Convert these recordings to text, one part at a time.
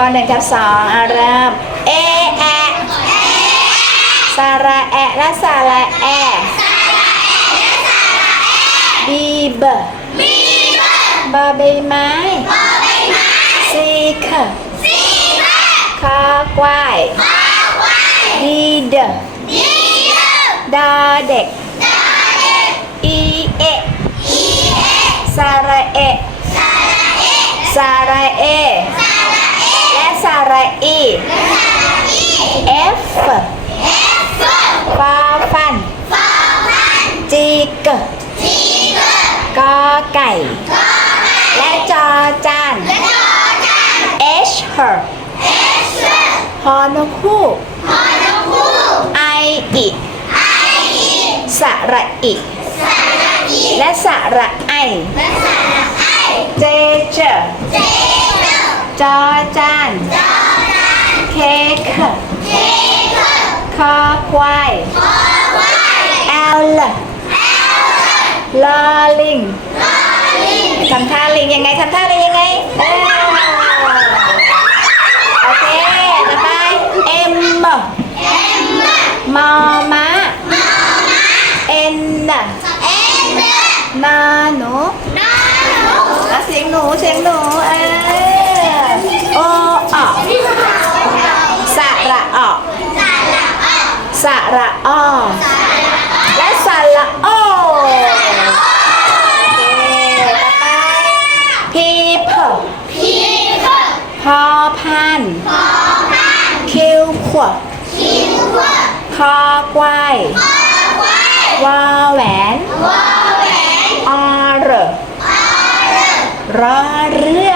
ปหนึ่งทับสองเอาเริ่มเอแอะสาระแอะและสาระแอะบีเบอร์บอใบไม้ซีค่ะคอกวายดีเดอดาเด็กอีเอะสาระเอะสาระเอ และ สาระอี F ฟาฟันจีกกอไก่ และจอจาน H her ฮอนกฮูก I อีสระอีและสระไอ เจเจอจอจาน เค้กคอควายแอลลอลิงทำท่าลิงยังไงทำท่าลิงยังไงเออโอเคต่อไปเอ็มมอม้าเอ็นน่ะนาหนูอะเสียงหนูเสียงหนูเออ สระออกและสระโอโอเคต่อไป people พอพันคิวขวบคอควายวอแหวนอเรรอเรือ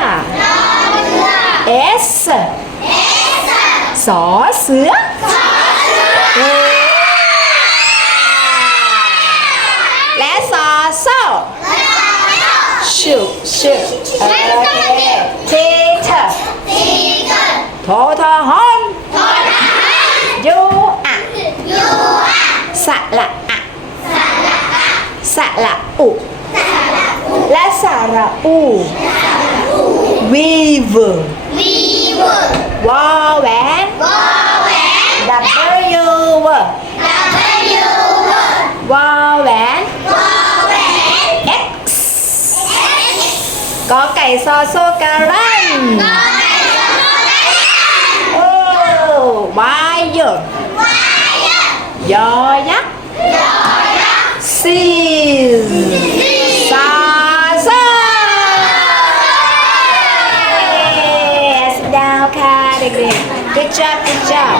S สอเสือเอและสอโซ่ ชุชุโอเคทีเธอโททหอนยูอะสละอะสละอุและสระอูวีเวอร์วอแหวน W กอไก่ซอโซการันโอ้วายเยอะยอยักษ์ซีซาซาเอสดาวค่ะเด็กๆ good job good job